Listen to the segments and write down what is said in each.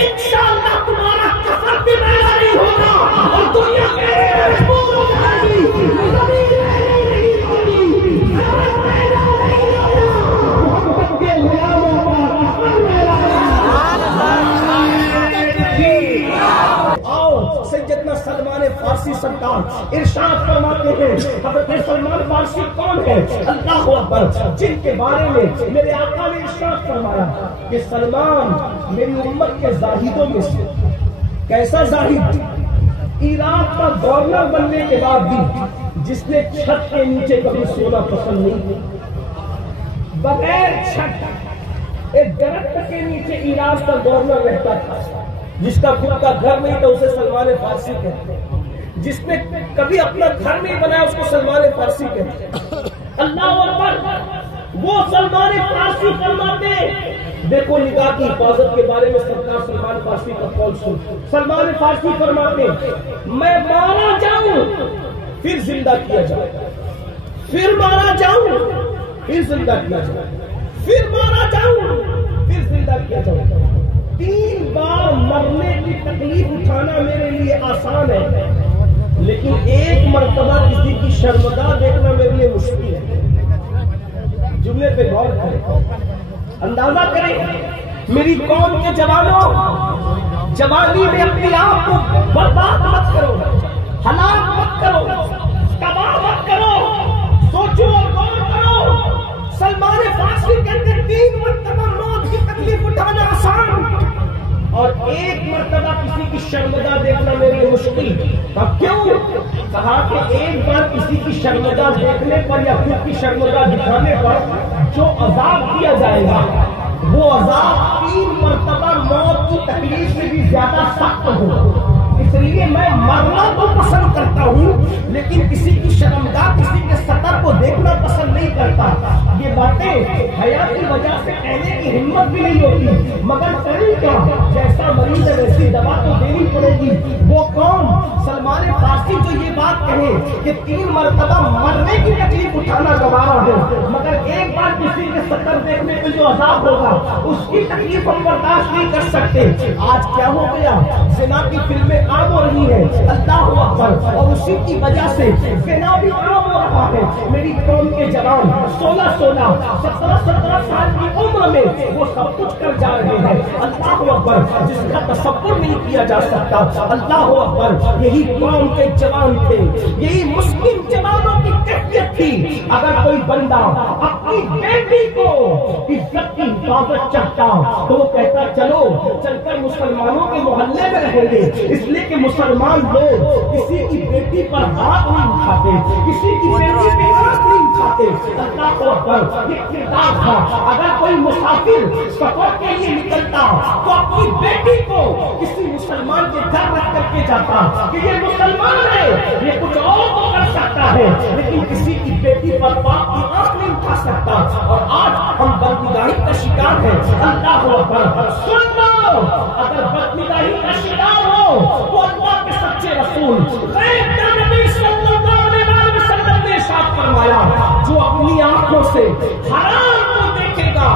انشاءاللہ تمہارا کفن بھی میلا نہیں ہوگا اور دنیا کے مور ہو جائے گی، زمین نہیں ہوگی، محمد کے غلاموں پر میلا آؤ سیدنا سلمان فارسی سرکار ارشاد فرماتے ہیں، حضرت سلمان فارسی کون ہے؟ اللہ اکبر، جن کے بارے میں میرے آقا نے ارشاد فرمایا کہ سلمان میری امت کے زاہدوں میں سے کیسا زاہد، عراق کا گورنر بننے کے بعد بھی جس نے چھت کے نیچے کبھی سونا پسند نہیں کیا، بغیر چھت ایک درخت کے نیچے عراق کا گورنر رہتا تھا، جس کا خود کا گھر نہیں تھا اسے سلمان فارسی کہتے ہیں، جس نے کبھی اپنا گھر نہیں بنایا اس کو سلمان فارسی کہتے ہیں۔ اللہ اکبر، وہ سلمان فارسی فرماتے، دیکھو نگاہ کی حفاظت کے بارے میں سرکار سلمان فارسی کا قول سن، سلمان فارسی فرماتے میں مارا جاؤں پھر زندہ کیا جائے، پھر مارا جاؤں پھر زندہ کیا جائے، پھر مارا جاؤں پھر زندہ کیا جائے، 3 بار مرنے کی تکلیف اٹھانا میرے لیے آسان ہے، لیکن 1 مرتبہ کسی کی شرمگاہ دیکھنا میرے لیے مشکل ہے۔ جملے پہ غور کریں، اندازہ کریں، میری قوم کے جوانوں، جوانی میں اپنی آپ کو برباد مت کرو، ہلاک مت کرو، تباہ مت کرو، سوچو اور غور کرو۔ سلمان فارسی کہتے 3 مرتبہ موت کی تکلیف اٹھانا آسان اور 1 مرتبہ کسی کی شرمگاہ دیکھنا میرے لیے مشکل۔ اب کیوں؟ کہا کہ 1 بار کسی کی شرمگاہ دیکھنے پر یا خود کی شرمگاہ دکھانے پر جو عذاب دیا جائے گا وہ عذاب 3 مرتبہ موت کی تکلیف سے بھی زیادہ سخت ہوگا۔ اس لیے میں مرنا تو پسند کرتا ہوں لیکن کسی کی شرمگاہ، کسی کے سطر کو دیکھنا پسند نہیں کرتا۔ یہ باتیں حیا کی وجہ سے کہنے کی ہمت بھی نہیں ہوتی، مگر کریں کیا؟ جیسا مریض ہے ویسی دوا تو دینی پڑے گی۔ وہ کون؟ سلمان فارسی جو یہ بات کہے کہ 3 مرتبہ مرنے کی تکلیف اٹھانا گوارا ہے، مگر 1 بار کسی کے سطر دیکھنے پہ جو عذاب ہوگا اس کی تکلیف ہم برداشت نہیں کر سکتے۔ آج کیا ہو گیا؟ زنا کی فلمیں عام ہو رہی ہے، اللہ اکبر، اور اسی کی وجہ سے زنا بھی عام ہو رہا ہے۔ میری قوم کے جوان 16 17 سال کی عمر میں وہ سب کچھ کر جا رہے ہیں، اللہ اکبر، جس کا تصور نہیں کیا جا سکتا۔ اللہ اکبر، یہی قوم کے جوان تھے، یہی مسلم جوانوں کی کیفیت تھی۔ اگر کوئی بندہ اپنی بیٹی کو عزت کی حفاظت چاہتا تو وہ کہتا چلو چل کر مسلمانوں کے محلے میں رہیں گے، اس لیے کہ مسلمان لوگ کسی کی بیٹی پر ہاتھ نہیں اٹھاتے، کسی کی بیٹی پہ ہاتھ نہیں اٹھاتے۔ اللہ اکبر، یہ کردار تھا۔ اگر کوئی مسافر سفر کے لیے نکلتا تو اپنی بیٹی کو کسی مسلمان کے گھر رکھ کر کے جاتا کہ یہ مسلمان ہے، یہ کچھ اور تو کر سکتا ہے لیکن کسی کی بیٹی پر باپ کی آنکھ نہیں اٹھا سکتا۔ اور آج ہم بدنگاہی کا شکار ہیں۔ اللہ اکبر، سن لو، اگر بدنگاہی کا شکار ہو تو اللہ کے سچے رسول غیب کا نبی صلی اللہ علیہ وسلم نے ارشاد فرمایا، جو اپنی آنکھوں سے حرام کو دیکھے گا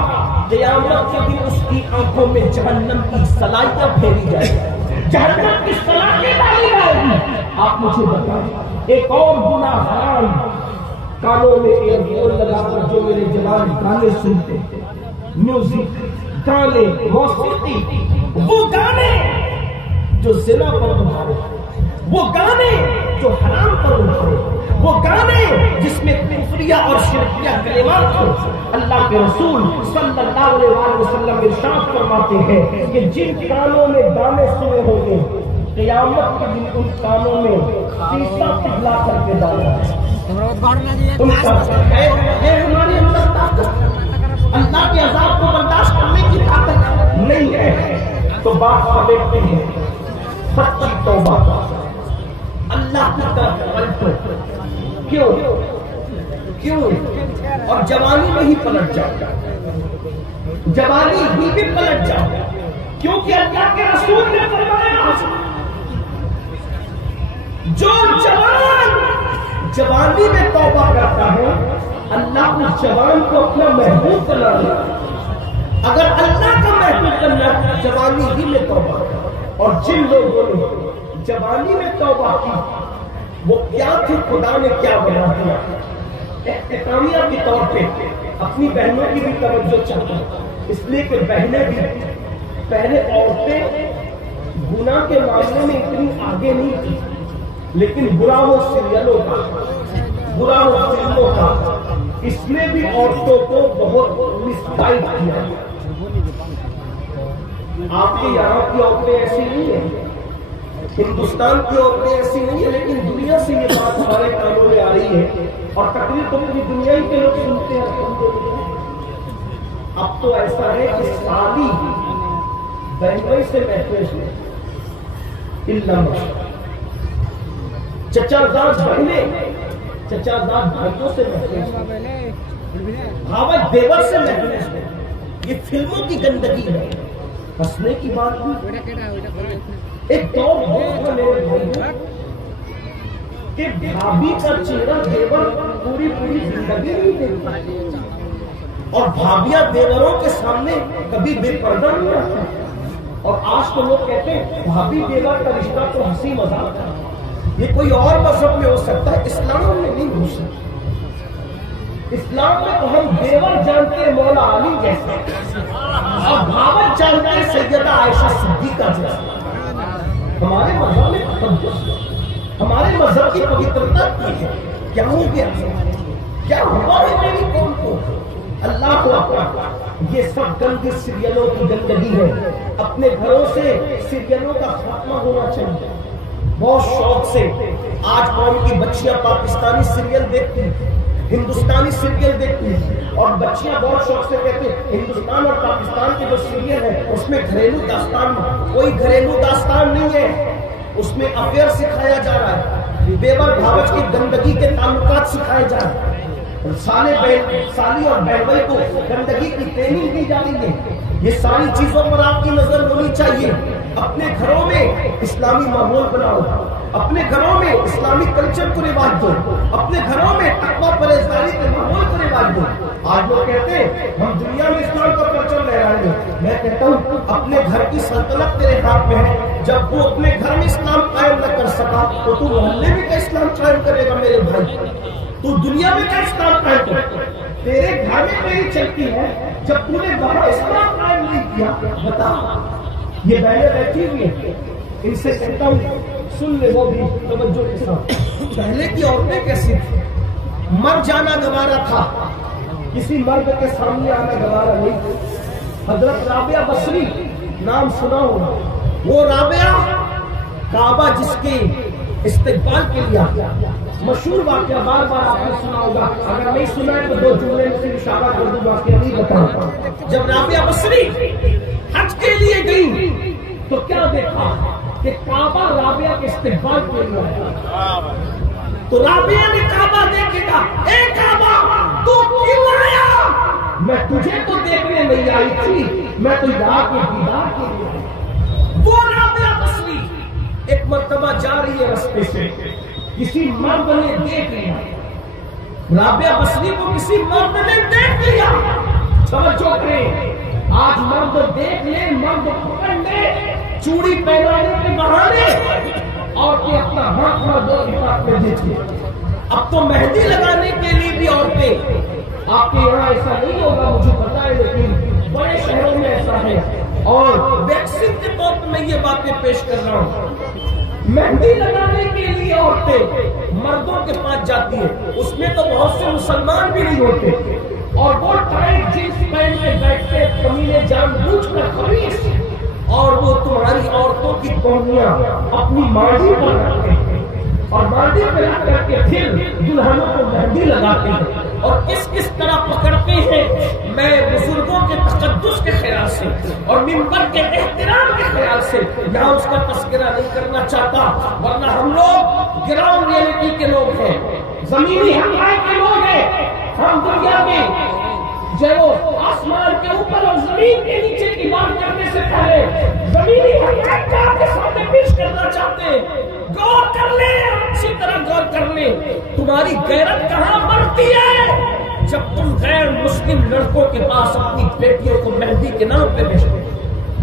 قیامت کے دن اس کی آنکھوں میں جہنم کی سلائیاں پھیری جائے گی، جہنم کی سلائیاں ڈالی جائے گی۔ آپ مجھے بتائیں، ایک اور گناہ حرام، کانوں میں ایئر فون لگا کر جو میرے جوان گانے سنتے ہیں، میوزک، گانے، موسیقی، وہ گانے جو زنا پر اٹھائے، وہ گانے جو حرام پر اٹھائے، وہ گانے جس میں کفریہ اور شرکیہ کلمات ہو۔ اللہ کے رسول صلی اللہ علیہ وسلم ارشاد فرماتے ہیں کہ جن کانوں میں گانے سنے ہوں گے قیامت کے دن ان کانوں میں سیسا پگھلا کر کے ڈالا ہے۔ ہماری اندر طاقت، اللہ کے عذاب کو برداشت کرنے کی طاقت نہیں ہے تو بات سمیٹتے ہیں، سچی توبہ اللہ کی طرف پلٹو۔ کیوں؟ اور جوانی میں ہی پلٹ جاؤ، جوانی ہی بھی پلٹ جاؤ، کیونکہ اللہ کے رسول نے فرمایا جو جوانی میں توبہ کرتا ہے اللہ اس جوان کو اپنا محبوب بنا لیتا ہے۔ اگر اللہ کا محبوب کرنا ہے جوانی ہی میں توبہ کر۔ اور جن لوگوں نے جوانی میں توبہ کی وہ کیا تھی، خدا نے کیا بنا دیا۔ اختتامیہ کے طور پہ اپنی بہنوں کی بھی توجہ چاہتا ہوں، اس لیے کہ بہنیں بھی پہلے عورتیں گناہ کے معاملے میں اتنی آگے نہیں تھی، لیکن برا ہو سیریلوں کا، برا ہو فلموں کا، اس نے بھی عورتوں کو بہت مس گائیڈ کیا۔ آپ کے یہاں کی عورتیں ایسی نہیں ہیں، ہندوستان کی عورتیں ایسی نہیں ہیں، لیکن دنیا سے یہ بات ہمارے کانوں میں آ رہی ہے اور تقریر تو پوری دنیا ہی کے لوگ سنتے ہیں۔ اب تو ایسا ہے کہ سالی بہنوئی سے محفوظ ہے، چچا داد بہنیں چچا داد بھائیوں سے محفوظ ہے، بھاوج دیور سے محفوظ ہے۔ یہ فلموں کی گندگی ہے، ہنسنے کی بات نہیں۔ ایک دور بہت ہے میرے بھائی کہ بھابھی کا چہرہ دیور پوری زندگی نہیں دیکھتا، اور بھابیاں دیوروں کے سامنے کبھی بے پردہ نہیں رہتی۔ اور آج تو لوگ کہتے ہیں بھابھی دیور کا رشتہ تو ہنسی مذاق ہے، یہ کوئی اور مذہب میں ہو سکتا ہے، اسلام میں نہیں ہو سکتا۔ اسلام میں تو ہم دیور جانتے ہیں مولا علی جیسے، اور بھاوت جانتے ہیں سیدہ عائشہ صدیقہ جیسے۔ ہمارے مذہب میں تقدس، ہمارے مذہب کی پوترتا کی ہے۔ کیا ہو گیا، کیا ہوا ہے میری قوم کو؟ اللہ کو اپنا یہ سب گندی سیریلوں کی گندگی ہے۔ اپنے گھروں سے سیریلوں کا خاتمہ ہونا چاہیے۔ بہت شوق سے آج قوم کی بچیاں پاکستانی سیریل دیکھتی ہیں، ہندوستانی سیریل دیکھتی ہیں، اور بچیاں بہت شوق سے کہتی ہیں ہندوستان اور پاکستان کے جو سیریل ہے اس میں گھریلو داستان، کوئی گھریلو داستان نہیں ہے، اس میں افیئر سکھایا جا رہا ہے، دیور بھاوج کی گندگی کے تعلقات سکھائے جا رہے ہیں، سالی اور بہنوئی کو گندگی کی ٹریننگ دی جا رہی ہے۔ یہ ساری چیزوں پر آپ کی نظر ہونی چاہیے۔ اپنے گھروں میں اسلامی ماحول بناؤ، اپنے گھروں میں اسلامی کلچر کو رواج دو، اپنے گھروں میں تقویٰ پرہیزگاری کے ماحول کو رواج دو۔ آج لوگ کہتے ہیں ہم دنیا میں اسلام کا پرچم لہرائیں گے، میں کہتا ہوں اپنے گھر کی سلطنت تیرے ہاتھ میں ہے۔ جب وہ اپنے گھر میں اسلام قائم نہ کر سکا تو تو محلے میں کیا اسلام قائم کرے گا میرے بھائی؟ تو دنیا میں کیا اسلام قائم کرے؟ تیرے گھر میں میری چلتی ہے، جب تو نے وہاں اسلام قائم نہیں کیا بتا۔ یہ بہنیں بیٹھی ہوئی ہیں، ان سے کہتا ہوں سن لے وہ بھی توجہ کے ساتھ۔ پہلے کی عورتیں کیسی تھیں؟ مر جانا گوارا تھا، کسی مرد کے سامنے آنا گوارا نہیں تھا۔ حضرت رابعہ بصری نام سنا ہوگا، وہ رابعہ کعبہ جس کے استقبال کے لیے آتا، مشہور واقعہ بار بار آپ نے سنا ہوگا، اگر نہیں سنا ہے تو دو جملے میں سے اشارہ کر دوں، واقعہ نہیں بتاؤں۔ جب رابعہ بصری حج کے لیے گئی تو کیا دیکھا کہ کعبہ رابعہ کے استقبال کے لیے آیا، تو رابعہ نے کعبہ دیکھے گا، اے کعبہ تو کیوں آیا؟ میں تجھے تو دیکھنے نہیں آئی تھی، میں تو یہاں کے دیدار کے لیے آئی۔ وہ رابعہ بصری ایک مرتبہ جا رہی ہے رستے سے، کسی مرد نے دیکھ لیا، رابعہ بصری کو کسی مرد نے دیکھ لیا۔ توجہ کریں، آج مرد دیکھ لے، مرد پکڑ لے، چوڑی پہنانے کے بہانے عورتیں اپنا ہاتھ مردوں کے ہاتھ میں دیتی ہیں۔ اب تو مہندی لگانے کے لیے بھی عورتیں، آپ کے یہاں ایسا نہیں ہوگا مجھے پتا ہے، لیکن بڑے شہروں میں ایسا ہے، اور ویکسین کے طور پر میں یہ باتیں پیش کر رہا ہوں۔ مہندی لگانے کے لیے عورتیں مردوں کے پاس جاتی ہیں، اس میں تو بہت سے مسلمان بھی نہیں ہوتے، اور وہ ٹائٹ جینس پہن کے بیٹھتے، کمینے جان بوجھ کر خبیث، اور وہ تمہاری عورتوں کی کوہنیاں اپنی مانڈی پر رکھتے ہیں، اور مانڈی پہ رکھ کر کے پھر دلہنوں کو مہندی لگاتے ہیں، اور کس طرح پکڑتے ہیں۔ میں بزرگوں کے تقدس کے خیال سے اور منبر کے احترام کے خیال سے یہاں اس کا تذکرہ نہیں کرنا چاہتا، ورنہ ہم لوگ گراؤنڈ ریئلٹی کے لوگ ہیں، زمینی حقائق کے لوگ ہیں۔ ہم دنیا میں جو آسمان کے اوپر اور زمین کے نیچے کی بات کرنے سے پہلے زمینی حقائق کا آپ کے سامنے پیش کرنا چاہتے ہیں۔ غور کر لیں، اچھی طرح غور کر لیں، تمہاری غیرت کہاں بڑھتی ہے جب تم غیر مسلم لڑکوں کے پاس اپنی بیٹیوں کو مہندی کے نام پہ بھیجتے۔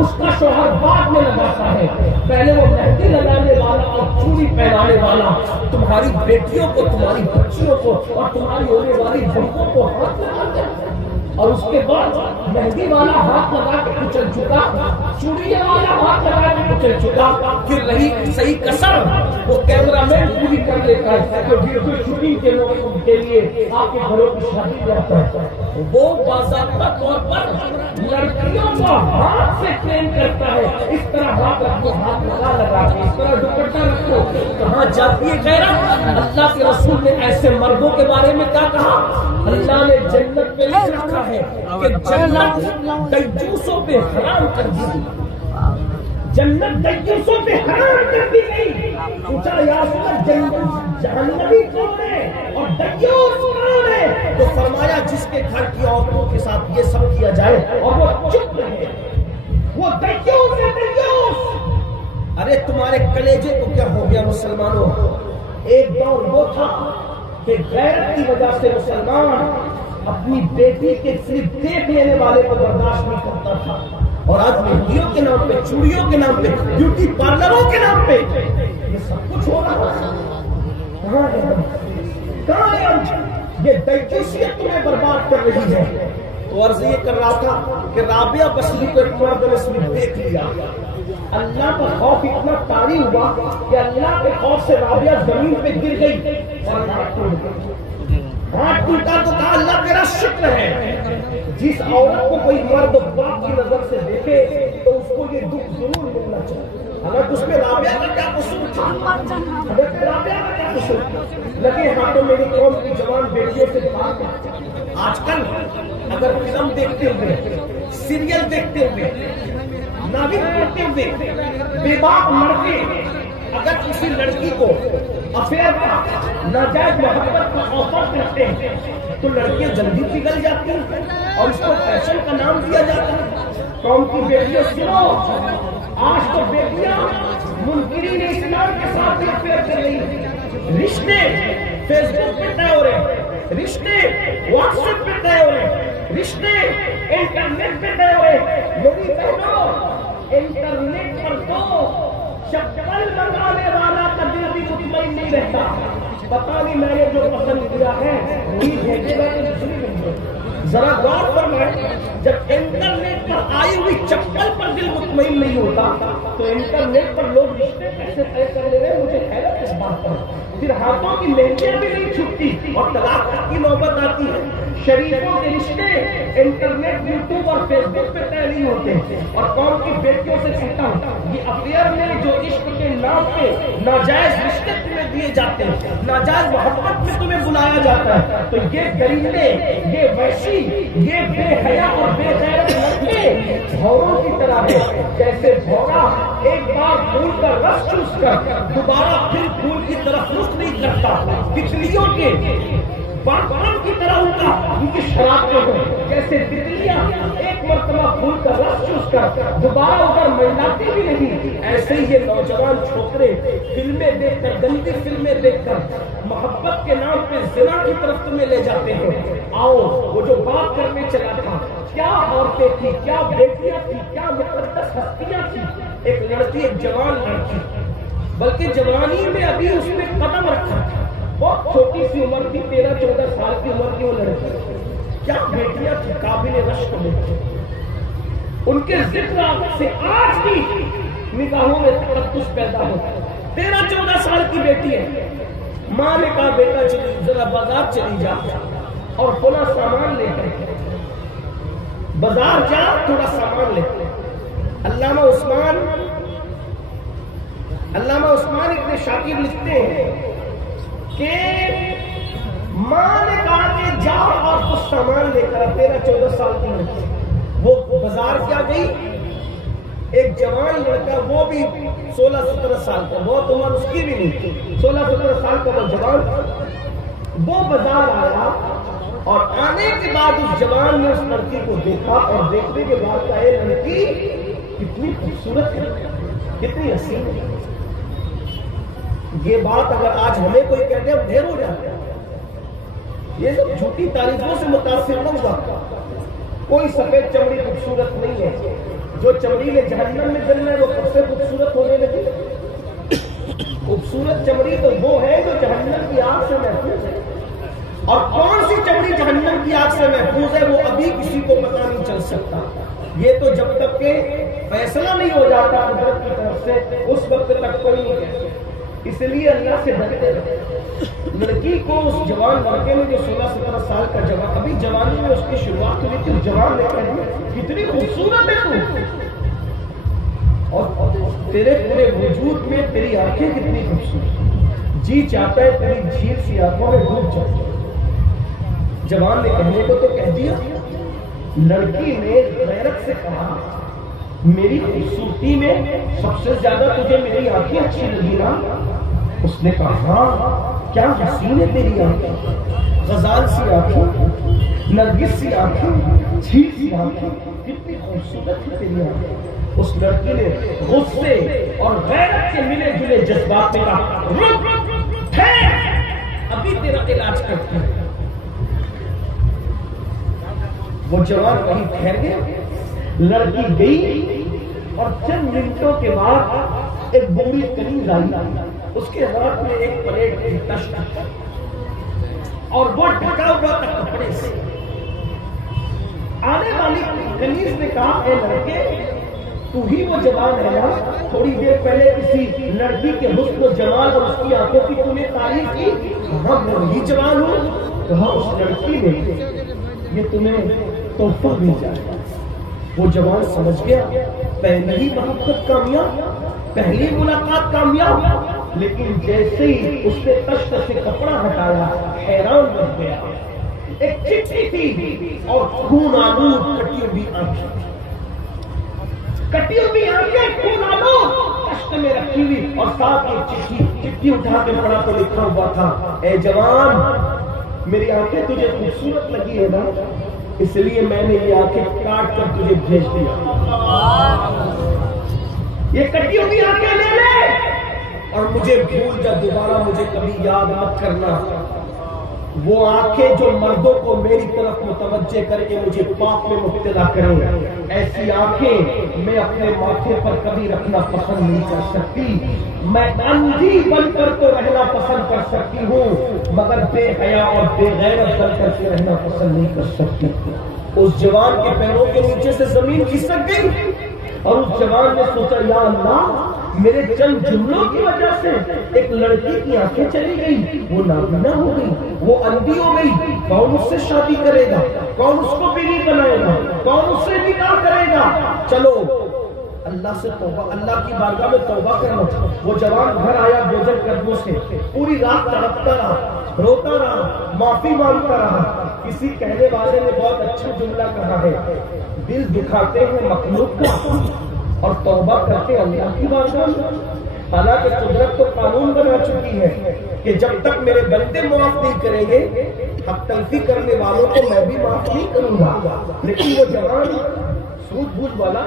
اس کا شوہر بعد میں لگاتا ہے، پہلے وہ مہندی لگانے والا اور چوڑی پہنانے والا تمہاری بیٹیوں کو، تمہاری بچیوں کو اور تمہاری ہونے والی بہنوں کو ہاتھ لگاتا ہے، اور اس کے بعد مہندی والا ہاتھ لگا کے کچل چکا، چوڑی والا ہاتھ لگا کے کچل چکا، پھر رہی صحیح کسر وہ کیمرہ مین پوری کر لیتا ہے کہ ویڈیو شوٹنگ کے لوگوں کے لیے آپ کے گھروں کی شادی کرتا ہے، وہ باضابطہ طور پر لڑکیوں کو ہاتھ سے ٹرین کرتا ہے، اس طرح ہاتھ رکھو، ہاتھ لگا کے اس طرح دوپٹہ رکھو، کہاں جاتی ہے غیرت؟ اللہ کے رسول نے ایسے مردوں کے بارے میں کیا کہا؟ اللہ نے جنت میں لکھ رکھا ہے کہ جنت دیوسوں پہ حرام کر دی گئی، جنت دیوسوں پہ حرام کر دی گئی۔ پوچھا یا رسول اللہ جنت جہنمی کون ہے اور دیوس کون ہے؟ تو فرمایا جس کے گھر کی عورتوں کے ساتھ یہ سب کیا جائے اور وہ چپ رہے، وہ دیوس ہے، دیوس۔ ارے تمہارے کلیجے کو کیا ہو گیا مسلمانوں؟ ایک دور وہ تھا کہ غیرت کی وجہ سے مسلمان اپنی بیٹی کے صرف دیکھ لینے والے کو برداشت نہیں کرتا تھا، اور آج مہندیوں کے نام پہ، چوڑیوں کے نام پہ، بیوٹی پارلروں کے نام پہ یہ سب کچھ ہو رہا ہے۔ کہاں ہے یہ دیوسیت تمہیں برباد کر رہی ہے؟ تو عرض یہ کر رہا تھا کہ رابعہ بصری کو ایک مرد نے صرف دیکھ لیا، اللہ کا خوف اتنا طاری ہوا کہ اللہ کے خوف سے رابعہ زمین پہ گر گئی اور ہاتھ ٹوٹ گئی۔ ہاتھ ٹوٹا تو کہا اللہ تیرا شکر ہے، جس عورت کو کوئی مرد باپ کی نظر سے دیکھے تو اس کو یہ دکھ ضرور ملنا چاہیے۔ اگر اس میں رابعہ کا کیا قصور تھا؟ اگر رابعہ کا کیا قصور؟ لگے ہاتھوں میری قوم کی جوان بیٹیوں سے بات ہے۔ آج کل اگر فلم دیکھتے ہوئے، سیریل دیکھتے ہوئے، ناول پڑھتے ہوئے بے باک لڑکے اگر کسی لڑکی کو افیئر کا، ناجائز محبت کا آفر کرتے ہیں تو لڑکیاں جلدی پگھل جاتی ہیں اور اس کو فیشن کا نام دیا جاتا ہے۔ قوم کی بیٹیاں سنو، آج تو بیٹیاں منکرین اسلام کے ساتھ بھی افیئر کر رہی ہیں، رشتے فیس بک پہ طے ہو رہے ہیں، رشتے واٹس ایپ پہ طے ہو رہے ہیں، رشتے انٹرنیٹ پہ طے ہو رہے ہیں۔ میری بہنوں انٹرنیٹ پر تو چپل منگانے والا کا دل بھی مطمئن نہیں رہتا، پتا نہیں میں نے جو پسند کیا ہے وہی بھیجے گا کہ دوسری بھیجے۔ ذرا غور فرمائیں، جب انٹرنیٹ پر آئی ہوئی چپل پر دل مطمئن نہیں ہوتا تو انٹرنیٹ پر لوگ رشتے کیسے طے کر لے رہے؟ مجھے حیرت اس بات پر۔ پھر ہاتھوں کی مہندیاں بھی نہیں چھپتی اور طلاق کی نوبت آتی ہے۔ شریفوں کے رشتے انٹرنیٹ، یوٹیوب اور فیس بک پہ طے نہیں ہوتے، اور قوم کی بیٹیوں سے کہتا ہوں یہ افیئر میں جو عشق کے نام پہ ناجائز رشتے تمہیں دیے جاتے ہیں، ناجائز محبت میں تمہیں بلایا جاتا ہے، تو یہ درندے، یہ وحشی، یہ بے حیا اور بے غیرت لڑکے بھوروں کی طرح ہے۔ جیسے بھورا ایک بار پھول کا رس چوس کر دوبارہ پھر پھول کی طرف رخ نہیں کرتا، تتلیوں کے باغبان کی طرح ان کی شرارتیں ہوں، جیسے تتلیاں ایک مرتبہ پھول کا رس چوس کر دوبارہ ادھر مہلاتی بھی نہیں، ایسے ہی یہ نوجوان چھوکرے فلمیں دیکھ کر، گندی فلمیں دیکھ کر محبت کے نام پہ زنا کی طرف تمہیں لے جاتے ہیں۔ آؤ وہ جو بات کرنے چلا تھا، کیا عورتیں تھی، کیا بیٹیاں تھی، کیا مقدس ہستیاں تھی۔ ایک لڑکی، ایک جوان لڑکی، بلکہ جوانی میں ابھی اس نے قدم رکھا تھا، بہت چھوٹی سی عمر تھی، 13-14 سال کی عمر کی وہ لڑکی، کیا بیٹیاں تھی، قابل رشک بیٹی، ان کے ذکر سے آج بھی نگاہوں میں تقدس پیدا ہوتا ہے۔ 13-14 سال کی بیٹی ہے، ماں نے کہا بیٹا چلی ذرا بازار چلی جا اور تھوڑا سامان لے کر، بازار جا تھوڑا سامان لے کر۔ علامہ عثمان ابن شاکر لکھتے ہیں کہ ماں نے کہا کہ جاؤ اور کچھ سامان لے کر، 13-14 سال کی لڑکی وہ بازار کیا گئی، ایک جوان لڑکا، وہ بھی 16-17 سال کا، بہت عمر اس کی بھی نہیں تھی، 16-17 سال کا وہ جوان، وہ بازار آیا اور آنے کے بعد اس جوان نے اس لڑکی کو دیکھا اور دیکھنے کے بعد کہا یہ لڑکی کتنی خوبصورت ہے، کتنی حسین ہے۔ یہ بات اگر آج ہمیں کوئی کہتے ہیں ڈھیر ہو جاتا ہے، یہ سب جھوٹی تعریفوں سے متاثر نہ ہوا، کوئی سفید چمڑی خوبصورت نہیں ہے، جو چمڑی میں جہنم میں جلنا ہے وہ سب سے خوبصورت ہونے لگی۔ خوبصورت چمڑی تو وہ ہے جو جہنم کی آگ سے محفوظ ہے، اور کون سی چمڑی جہنم کی آگ سے محفوظ ہے وہ ابھی کسی کو پتہ نہیں چل سکتا۔ یہ تو جب تک کہ فیصلہ نہیں ہو جاتا قدرت کی طرف سے اس وقت تک کوئی نہیں کہہ سکتا۔ اس لیے اللہ سے ڈرتے رہے۔ لڑکی کو اس جوان لڑکے میں جو 16-17 سال کا جوان، ابھی جوانی میں اس کی شروعات ہوئی تھی، جوان نے کہا کتنی خوبصورت ہے تو، اور تیرے پورے وجود میں تیری آنکھیں کتنی خوبصورت، جی چاہتا ہے تیری جھیل سی آنکھوں میں ڈوب جائے۔ جوان نے کہنے کو تو کہہ دیا۔ لڑکی نے غیرت سے کہا میری خوبصورتی میں سب سے زیادہ تجھے میری آنکھیں اچھی لگی نا؟ اس نے کہا ہاں، کیا حسین ہے تیری آنکھیں، غزال سی آنکھیں، نرگس سی آنکھیں، جھیل سی آنکھیں، کتنی خوبصورت ہے تیری آنکھیں۔ اس لڑکی نے غصے اور غیرت سے ملے جلے جذبات میں کہا رک ٹھہر، ابھی تیرا علاج کرتی ہے۔ وہ جوان وہیں ٹھہر گیا، لڑکی گئی اور چند منٹوں کے بعد ایک بوڑھی کنیز آئی، اس کے ہاتھ میں ایک پلیٹ کی تشت اور وہ ڈھکا ہوا تھا کپڑے سے۔ آنے والی کنیز نے کہا اے لڑکے تو ہی وہ جوان ہے نا، تھوڑی دیر پہلے کسی لڑکی کے حسن و جمال اور اس کی آنکھوں کی تو نے تعریف کی، ہاں میں وہی جوان ہوں۔ کہا اس لڑکی نے یہ تمہیں تحفہ بھیجا ہے۔ وہ جوان سمجھ گیا پہلی محبت کامیاب، پہلی ملاقات کامیاب، لیکن جیسے ہی اس نے تشت سے کپڑا ہٹایا حیران بن گیا۔ ایک چٹھی تھی اور خون آلود کٹی ہوئی آنکھیں، کٹی ہوئی آنکھیں خون آلود تشت میں رکھی ہوئی، اور ساتھ ایک چٹھی اٹھا کے پڑھا تو لکھا ہوا تھا اے جوان میری آنکھیں تجھے خوبصورت لگی ہے نا، اس لیے میں نے یہ آنکھیں کاٹ کر تجھے بھیج دیا، یہ کٹی ہوئی آنکھیں لے لے اور مجھے بھول جا، دوبارہ مجھے کبھی یاد مت کرنا۔ وہ آنکھیں جو مردوں کو میری طرف متوجہ کر کے مجھے پاپ میں مبتلا کریں، ایسی آنکھیں میں اپنے ماتھے پر کبھی رکھنا پسند نہیں کر سکتی۔ میں اندھی بن کر تو رہنا پسند کر سکتی ہوں، مگر بے حیا اور بے غیرت بن کر کے رہنا پسند نہیں کر سکتی۔ اس جوان کے پیروں کے نیچے سے زمین کھسک گئی، اور اس جوان نے سوچا یا اللہ میرے چند جملوں کی وجہ سے ایک لڑکی کی آنکھیں چلی گئی، وہ نابینا ہو گئی، وہ اندھی ہو گئی، کون اس سے شادی کرے گا، کون اس کو بیوی بنائے گا، کون اس سے نکاح کرے گا؟ چلو اللہ سے توبہ، اللہ کی بارگاہ میں توبہ کرنا۔ وہ جوان گھر آیا بوجھل قدموں سے، پوری رات تڑپتا رہا، روتا رہا، معافی مانگتا رہا۔ کسی کہنے والے نے بہت اچھا جملہ کہا ہے، دل دکھاتے ہیں مخلوق کا اور توبہ کرتے اللہ کی بارگاہ میں۔ حالانکہ قدرت تو قانون بنا چکی ہے کہ جب تک میرے بندے معاف نہیں کریں گے حق تلفی کرنے والوں کو میں بھی معاف نہیں کروں گا۔ لیکن وہ جوان سوجھ بوجھ والا،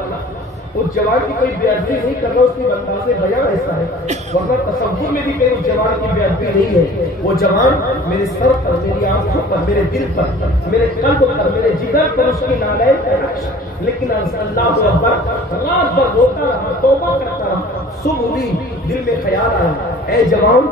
اس جوان کی کوئی بے ادبی نہیں کر رہا، اس کی انداز بیان ایسا ہے، ورنہ تصور میں بھی کہیں اس جوان کی بے ادبی نہیں ہے۔ وہ جوان میرے سر پر، میری آنکھوں پر، میرے دل پر، میرے قلب پر، میرے جگر پر اس کی نالائق ہے، لیکن اللہ اکبر رات بھر روتا رہا، توبہ کرتا رہا۔ صبح ہوئی دل میں خیال آیا اے جوان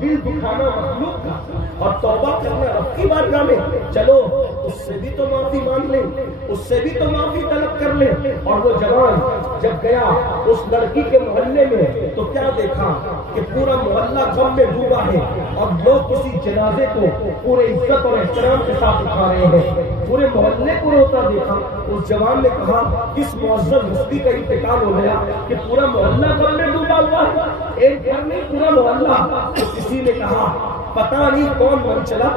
دل دکھانا مخلوق کا اور توبہ کرنا رب کی بارگاہ میں، چلو اس سے بھی تو معافی مانگ لیں، اس سے بھی تو معافی طلب کر لیں۔ اور وہ جوان جب گیا اس لڑکی کے محلے میں تو کیا دیکھا کہ پورا محلہ غم میں ڈوبا ہے، اور لوگ کسی جنازے کو پورے عزت اور احترام کے ساتھ اٹھا رہے ہیں، پورے محلے کو روتا دیکھا۔ اس جوان نے کہا کس معزز ہستی کا انتقال ہو گیا کہ پورا محلہ غم میں ڈوبا ہوا ہے، ایک گھر نہیں پورا محلہ۔ تو کسی نے کہا پتہ نہیں کون من چلا،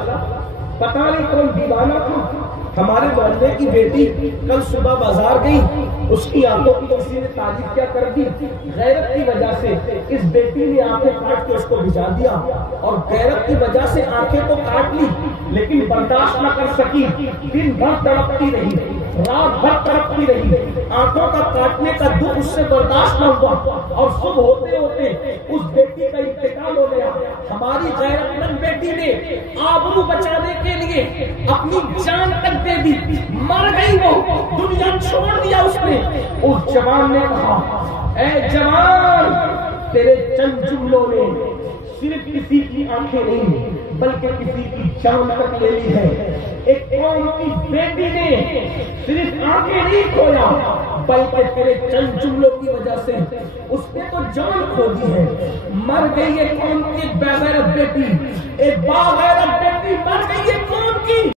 پتہ نہیں کون دیوانہ تھا، ہمارے محلے کی بیٹی کل صبح بازار گئی، اس کی آنکھوں کی کسی نے تعریف کیا کر دی، غیرت کی وجہ سے اس بیٹی نے آنکھیں کاٹ کے اس کو بھجا دیا، اور غیرت کی وجہ سے آنکھیں تو کاٹ لی لیکن برداشت نہ کر سکی، دن بھر تڑپتی رہی۔ رات بھر تڑپتی رہی، آنکھوں کا کاٹنے کا دکھ اس سے برداشت نہ ہوا، اور صبح ہوتے ہوتے اس بیٹی کا انتقال ہو گیا۔ ہماری غیرت مند بیٹی نے آبرو بچانے کے لیے اپنی جان تک دے دی، مر گئی، وہ دنیا چھوڑ دیا اس نے۔ اس جوان نے کہا، اے جوان، تیرے چند جملوں نے صرف کسی کی آنکھیں نہیں بلکہ کسی کی جان تک لے لی ہے۔ ایک قوم کی بیٹی نے صرف آنکھیں نہیں کھویا بلکہ تیرے چند جملوں کی وجہ سے اس نے تو جان کھو دی ہے۔ مر گئی ایک قوم کی بغیرت بیٹی، ایک باغیرت بیٹی مر گئی ایک قوم کی۔